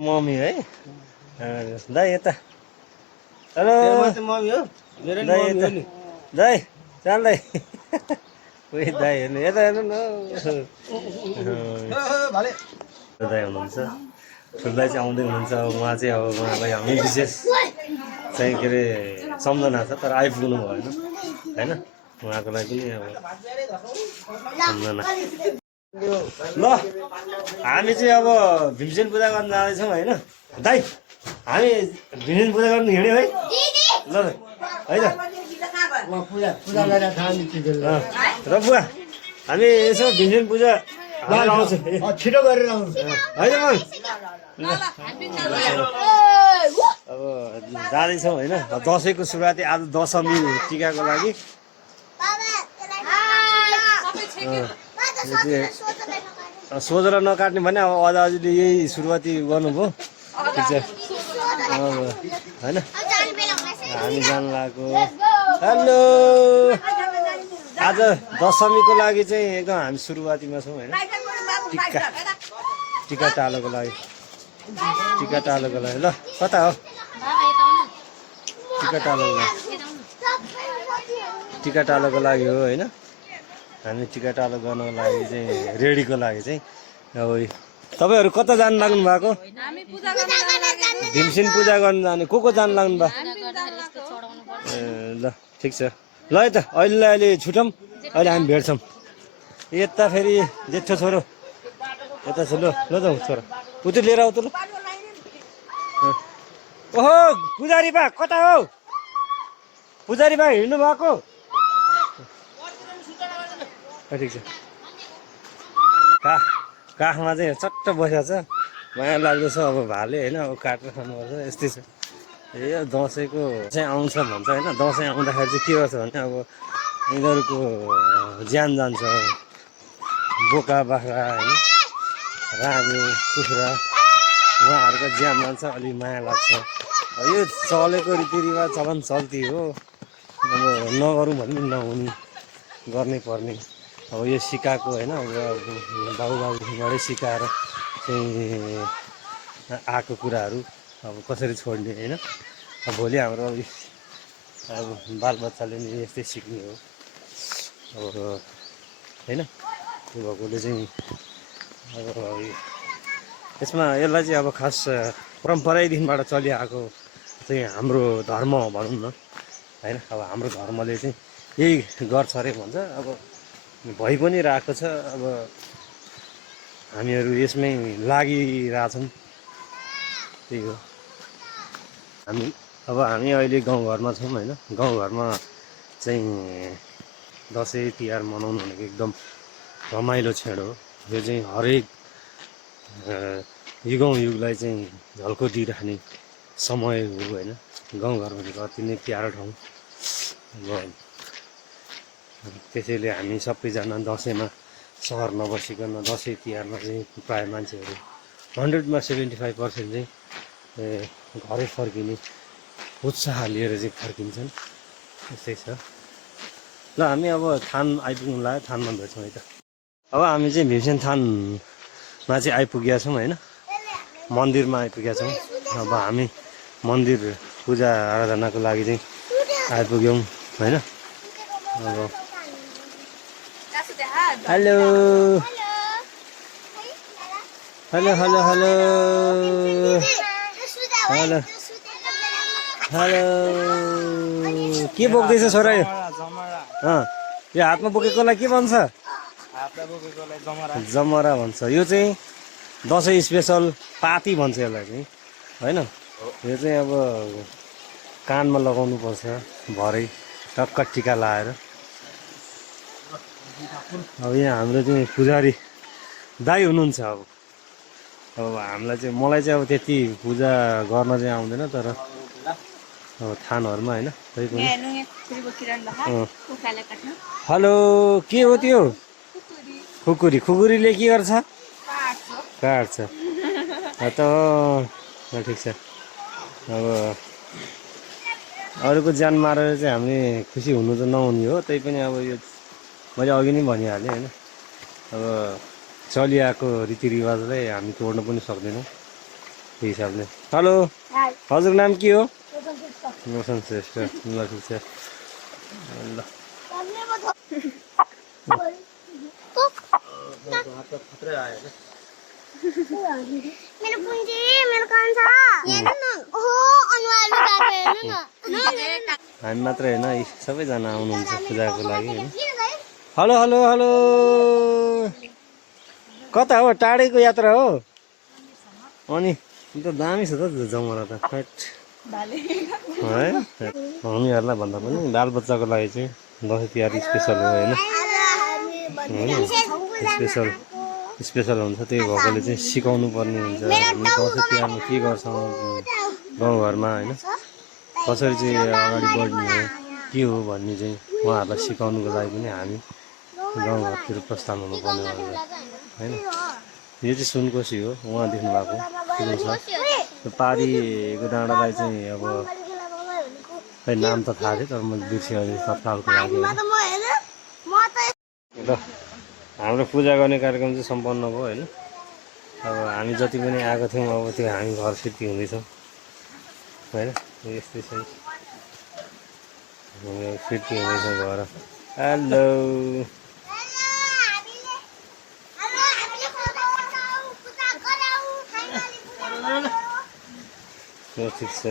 Mummy है दाइ यता हेलो मम्मी हो मेरो दाइ मम्मी हो यता नि दाइ चाल दाइ उही दाइ हेर्नु यता हेर्नु न भाले दाइ हुनुहुन्छ ठुल्दाइ चाहिँ आउँदै हुनुहुन्छ अब उहाँ चाहिँ अब उहाँलाई हामी विशेष चाहिँ के अरे सम्झना छ तर आइपुग्नु भएन होइन उहाँको लागि पनि अब सम्झना ल हामी चाहिँ अब भीमसेन पूजा गर्न जाँदैछौँ होइन दाइ हामी भीमसेन पूजा गर्न हिँड्यौँ है ल है त पूजा गरेर खाने चिजहरू र बुवा हामी यसो भीमसेन पूजा आउँछ छिटो गरेर आउनु होइन अब जाँदैछौँ होइन दसैँको सुरुवाती आज दशमी टिकाको लागि सोझेर नकाट्ने भने अब अदाजुले यही सुरुवाती गर्नुभयो ठिक छ अब होइन हामी जानु लागेको हेलो आज दशमीको लागि चाहिँ एकदम हामी सुरुवातीमा छौँ होइन टिका टालोको लागि ल कता हो टिका टालोको लागि हो होइन हामी टिका टालो गर्नको लागि चाहिँ रेडीको लागि चाहिँ अब तपाईँहरू कता जानु लाग्नु भएको भीमसेन पूजा गर्नु जाने को जानु लाग्नु भयो ल ठिक छ ल है त अहिले छुटौँ अहिले हामी भेट्छौँ यता फेरि जेठो छोरो यता छ ल जाउँ छोरो उतु लिएर आऊ त ल ओहो पुजारी बा कता हो पुजारी बा हिँड्नु भएको ठिक छ काखमा चाहिँ चट्ट बसेको छ माया लाग्दछ अब भाले होइन अब काटेर खानुपर्छ यस्तै छ ए दसैँको चाहिँ आउँछ भन्छ होइन दसैँ आउँदाखेरि चाहिँ के गर्छ भने अब यिनीहरूको ज्यान जान्छ बोका बाख्रा होइन राँगो कुखुरा उहाँहरूको ज्यान जान्छ अलिक माया लाग्छ यो चलेको रीतिरिवाज चलन चल्ती हो अब नगरौँ भने पनि नहुने गर्नै पर्ने अब यो सिकाएको होइन अब बाबुबाबुबाटै सिकाएर चाहिँ आएको कुराहरू अब कसरी छोड्ने होइन अब भोलि हाम्रो अब बालबच्चाले नि यस्तै सिक्ने हो अब होइन त्यो भएकोले चाहिँ अब यसमा यसलाई चाहिँ अब खास परम्परादेखिबाट चलिआएको चाहिँ हाम्रो धर्म भनौँ न होइन अब हाम्रो धर्मले चाहिँ यही गर्छ अरे भन्छ अब भइ पनि रहेको छ अब हामीहरू यसमै लागिरहेछौँ त्यही हो हामी अहिले गाउँघरमा छौँ होइन गाउँघरमा चाहिँ दसैँ तिहार मनाउनु भनेको एकदम रमाइलो क्षण हो यो चाहिँ हरेक युगौँ युगलाई चाहिँ झल्को दिइराख्ने समय हो होइन गाउँघर भनेको अति नै प्यारो ठाउँ अब त्यसैले हामी सबैजना दसैँमा सहर नबसिकन दसैँ तिहारमा चाहिँ प्रायः मान्छेहरू 100मा 75% चाहिँ घरै फर्किने उत्साह लिएर चाहिँ फर्किन्छन् यस्तै छ ल हामी अब थान आइपुग्नु लाग्यो थानमा भेट्छौँ है त अब हामी चाहिँ भीमसेन थानमा चाहिँ आइपुगेका छौँ होइन मन्दिरमा आइपुगेका छौँ अब हामी मन्दिर पूजा आराधनाको लागि चाहिँ आइपुग्यौँ होइन अब hello hello hello hello hello hello के बोक्दैछ छोरा यो यो हातमा बोकेकोलाई के भन्छ जमरा भन्छ यो चाहिँ दसैँ स्पेसल पाती भन्छ यसलाई चाहिँ होइन यो चाहिँ अब कानमा लगाउनु पर्छ भरै टक्क टिका लाएर अब यहाँ हाम्रो चाहिँ पुजारी दाइ हुनुहुन्छ अब हामीलाई चाहिँ मलाई चाहिँ अब त्यति पूजा गर्न चाहिँ आउँदैन तर अब थानहरूमा होइन तै पनि हेलो के हो त्यो खुकुरीले के गर्छ काट्छ त ठिक छ अब अरूको ज्यान मारेर चाहिँ हामीले खुसी हुनु त नहुने हो तै पनि अब यो मैले अघि नै भनिहालेँ होइन अब चलिआएको रीतिरिवाजलाई हामी तोड्न पनि सक्दैनौँ त्यो हिसाबले। हेलो, हजुरको नाम के हो? रोशन श्रेष्ठ। ल ठिक छ। ल मेरो पुन्जी मेरो कान्छा हेर्नु न ओहो अनुहारले काट्यो हेर्नु न हामी मात्रै होइन यी सबैजना आउनुहुन्छ पूजाको लागि होइन। हेलो हेलो हेलो, कता हो? टाढैको यात्रा हो? अनि त दामी छ त जमरा त है। हामीहरूलाई भन्दा पनि बालबच्चाको लागि चाहिँ दसैँ तिहार स्पेसल हो होइन। स्पेसल हुन्छ, त्यही भएकोले चाहिँ सिकाउनु पर्ने हुन्छ। हामी दसैँ तिहारमा के गर्छौँ गाउँघरमा होइन, कसरी चाहिँ अगाडि बढ्ने हो के हो भन्ने चाहिँ उहाँहरूलाई सिकाउनुको लागि पनि हामी गाउँघरतिर प्रस्थान हुनुपर्ने होइन। यो चाहिँ सुनकोसी हो, उहाँ देख्नु भएको ठुलो छ। त्यो पारीको डाँडालाई चाहिँ अब खै नाम त थाहा थियो तर मैले बिर्सेँ तत्कालको लागि। ल हाम्रो पूजा गर्ने कार्यक्रम चाहिँ सम्पन्न भयो होइन। अब हामी जति पनि आएको थियौँ अब त्यो हामी घर फिर्ती हुँदैछौँ होइन। यस्तै छ, फिर्ती हुँदैछौँ घर। हेलो, ठिक छ।